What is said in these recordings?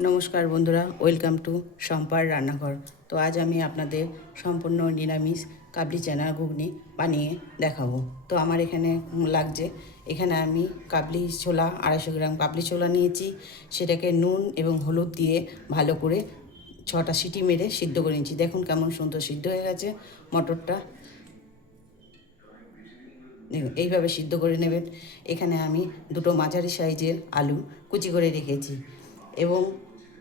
নমস্কার বন্ধুরা, welcome to শম্পার রান্নাঘর। তো আজ আমি আপনাদের সম্পূর্ণ নিরামিষ কাবলি চানা ঘুগনি বানিয়ে দেখাবো। তো আমার এখানে লাগছে, এখানে আমি কাবলি ছোলা 250 গ্রাম কাবলি ছোলা নিয়েছি। সেটাকে নুন এবং হলুদ দিয়ে ভালো করে 6টা সিটি মেরে সিদ্ধ করে নিয়েছি। দেখুন কেমন সুন্দর সিদ্ধ হয়ে গেছে মটরটা। এইভাবে সিদ্ধ করে নেবেন। এখানে আমি দুটো মাঝারি সাইজের আলু কুচি করে রেখেছি এবং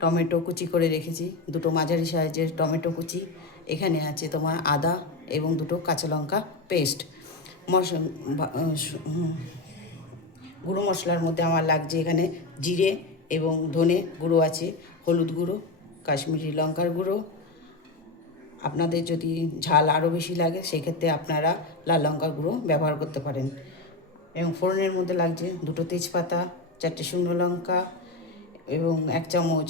টমেটো কুচি করে রেখেছি, দুটো মাঝারি সাইজের টমেটো কুচি। এখানে আছে তোমার আদা এবং দুটো কাঁচা লঙ্কা পেস্ট। গুঁড়ো মশলার মধ্যে আমার লাগছে এখানে জিরে এবং ধনে গুঁড়ো আছে, হলুদ গুঁড়ো, কাশ্মীরি লঙ্কার গুঁড়ো। আপনাদের যদি ঝাল আরও বেশি লাগে সেক্ষেত্রে আপনারা লাল লঙ্কার গুঁড়ো ব্যবহার করতে পারেন। এবং ফোড়নের মধ্যে লাগছে দুটো তেজপাতা, 4টে শুকনো লঙ্কা এবং 1 চামচ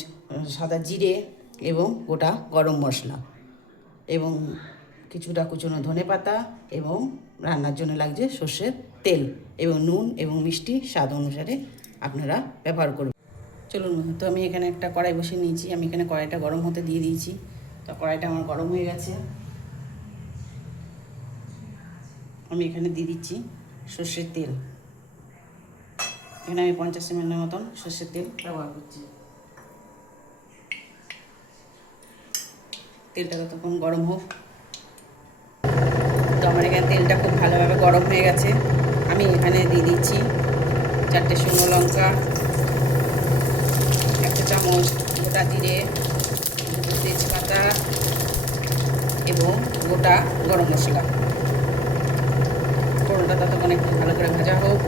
সাদা জিরে এবং গোটা গরম মশলা এবং কিছুটা কুচনো ধনে পাতা এবং রান্নার জন্য লাগছে সর্ষের তেল এবং নুন এবং মিষ্টি স্বাদ অনুসারে আপনারা ব্যবহার করবেন। চলুন, তো আমি এখানে একটা কড়াই বসিয়ে নিয়েছি। আমি এখানে কড়াইটা গরম হতে দিয়ে দিয়েছি। তো কড়াইটা আমার গরম হয়ে গেছে। আমি এখানে দিয়ে দিচ্ছি সর্ষের তেল। এখানে আমি 50 ml মতন সর্ষের তেল ব্যবহার করছি। তেলটা ততক্ষণ গরম হোক। তো আমার এখানে তেলটা খুব ভালোভাবে গরম হয়ে গেছে। আমি এখানে দিয়ে দিচ্ছি 4টে শুকনো লঙ্কা, 1 চামচ গোটা জিরে, দুটো তেজপাতা এবং গোটা গরম মশলা। ফোড়নটা ততক্ষণ একটু ভালো করে ভাজা হোক।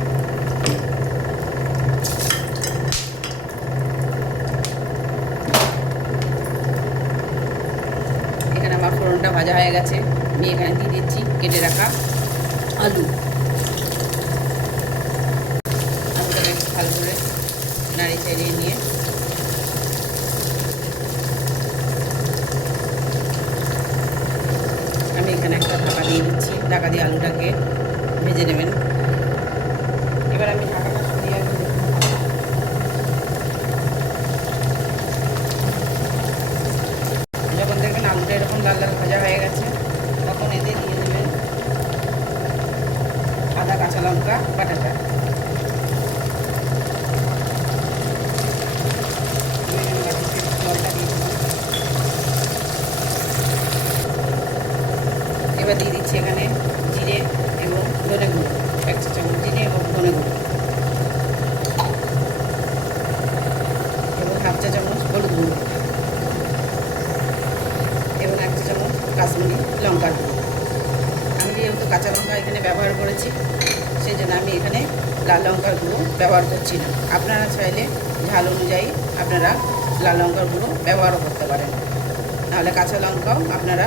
এখানে আমার ফোড়নটা ভাজা হয়ে গেছে। আমি এখানে দিয়ে দিচ্ছি কেটে রাখা আলু। আলুটাকে একটু ভালো করে নাড়িয়ে চাড়িয়ে নিয়ে আমি এখানে একটা ঢাকা দিয়ে দিচ্ছি। ঢাকা দিয়ে আলুটাকে ভেজে নেবেন। এবার আমি ঢাকাটা সরিয়ে যখন দেখবেন আলুটা এরকম লাল লাল ভাজা হয়ে গেছে, তখন এতে দিয়ে দেবেন আদা কাঁচা লঙ্কা বাটাটা। এবার দিয়ে দিচ্ছি এখানে জিরে এবং ধনে গুঁড়ো, 1 চামচ জিরে এবং ধনে গুঁড়ো এবং 1/2 চামচ হলুদ গুঁড়ো এবং 1 চামচ কাশ্মীরি লঙ্কার গুঁড়ো। আমি যেহেতু কাঁচা লঙ্কা এখানে ব্যবহার করেছি, সেই জন্য আমি এখানে লাল লঙ্কার গুঁড়ো ব্যবহার করছি না। আপনারা চাইলে ঝাল অনুযায়ী আপনারা লাল লঙ্কার গুঁড়ো ব্যবহারও করতে পারেন, নাহলে কাঁচা লঙ্কাও আপনারা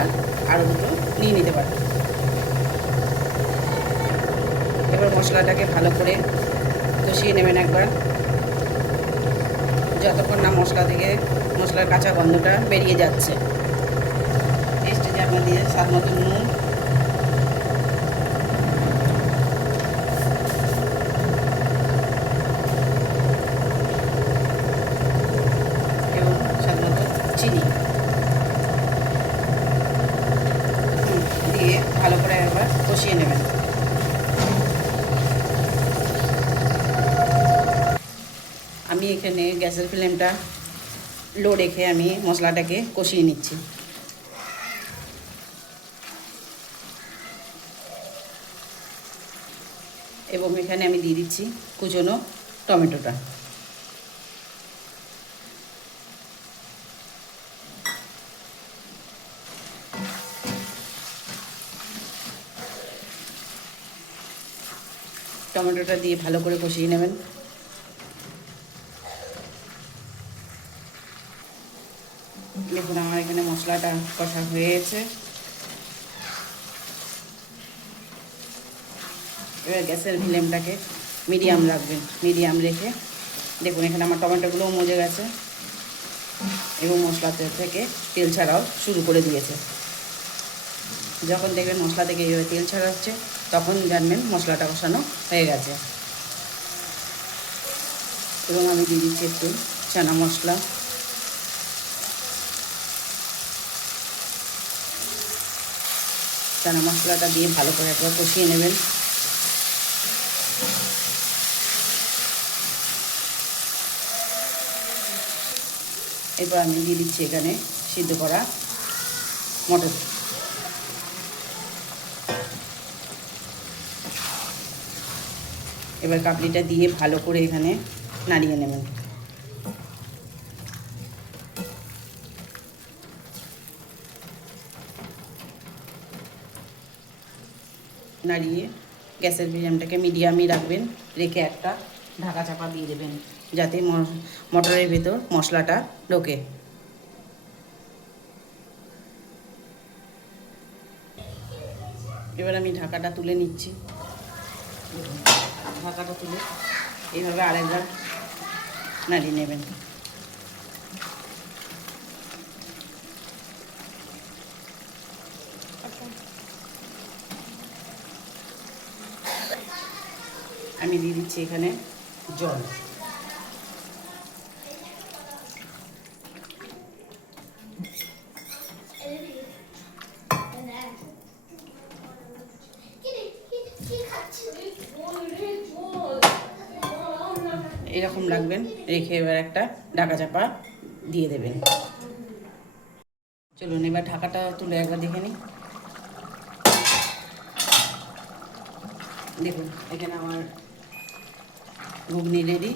আরও দুটো নিয়ে নিতে পারেন। এবার মশলাটাকে ভালো করে কষিয়ে নেবেন একবার, যতক্ষণ না মশলার কাঁচা গন্ধটা বেরিয়ে যাচ্ছে। স্টেজে আপনার দিয়ে স্বাদ মতো নুন এবং স্বাদ মতো চিনি দিয়ে ভালো করে একবার কষিয়ে নেবেন। আমি এখানে গ্যাসের ফ্লেমটা লো রেখে আমি মশলাটাকে কষিয়ে নিচ্ছি। এবং এখানে আমি দিয়ে দিচ্ছি কুচনো টমেটোটা। টমেটোটা দিয়ে ভালো করে কষিয়ে নেবেন। দেখুন আমার এখানে মশলাটা কষা হয়ে গেছে। এবার গ্যাসের ফ্লেমটাকে মিডিয়াম রাখবেন। মিডিয়াম রেখে দেখুন এখানে আমার টমেটোগুলোও মজে গেছে এবং মশলাতে থেকে তেল ছাড়াও শুরু করে দিয়েছে। যখন দেখবেন মশলা থেকে এইভাবে তেল ছাড়া হচ্ছে, তখন জানবেন মশলাটা কষানো হয়ে গেছে। এবং আমি দিয়ে দিচ্ছি একটু চানা মশলা চানা মশলাটা দিয়ে ভালো করে একবার কষিয়ে নেবেন। এবার আমি দিয়ে দিচ্ছি এখানে সিদ্ধ করা মটর। এবার কাবলিটা দিয়ে ভালো করে এখানে নাড়িয়ে নেবেন। নাড়িয়ে গ্যাসের ফ্লেমটাকে মিডিয়ামই রাখবেন, রেখে একটা ঢাকা চাপা দিয়ে দেবেন যাতে মটরের ভেতর মশলাটা ঢোকে। এবার আমি ঢাকাটা তুলে নিচ্ছি। ঢাকাটা তুলে এইভাবে আরেকবার নাড়িয়ে নেবেন। আমি দিয়ে দিচ্ছি এখানে জল। এরকম রাখবেন, রেখে এবার একটা ঢাকা চাপা দিয়ে দেবেন। চলুন এবার ঢাকাটা তুলে একবার দেখে নিই। দেখুন এখানে আমার ঘুগনি রেডি।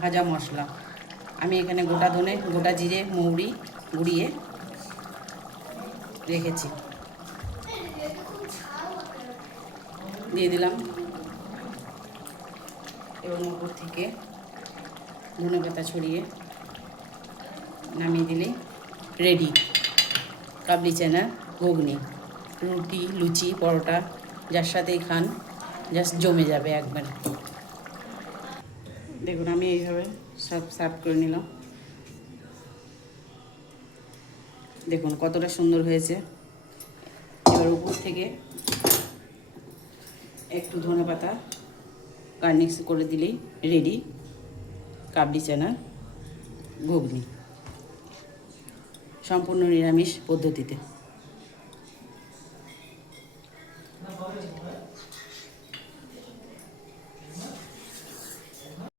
ভাজা মশলা আমি এখানে গোটা ধনে, গোটা জিরে, মৌরি গুঁড়িয়ে রেখেছি, দিয়ে দিলাম। এবং উপর থেকে ধনে পাতা ছড়িয়ে নামিয়ে দিলে রেডি কাবলি চানা ঘুগনি। রুটি, লুচি, পরোটা যার সাথেই খান জাস্ট জমে যাবে একবার। দেখুন আমি এইভাবে সব সার্ভ করে নিলাম। দেখুন কতটা সুন্দর হয়েছে। এবার উপর থেকে একটু ধনে পাতা গার্নিশ করে দিলেই রেডি কাবলি চানা ঘুগনি, সম্পূর্ণ নিরামিষ পদ্ধতিতে।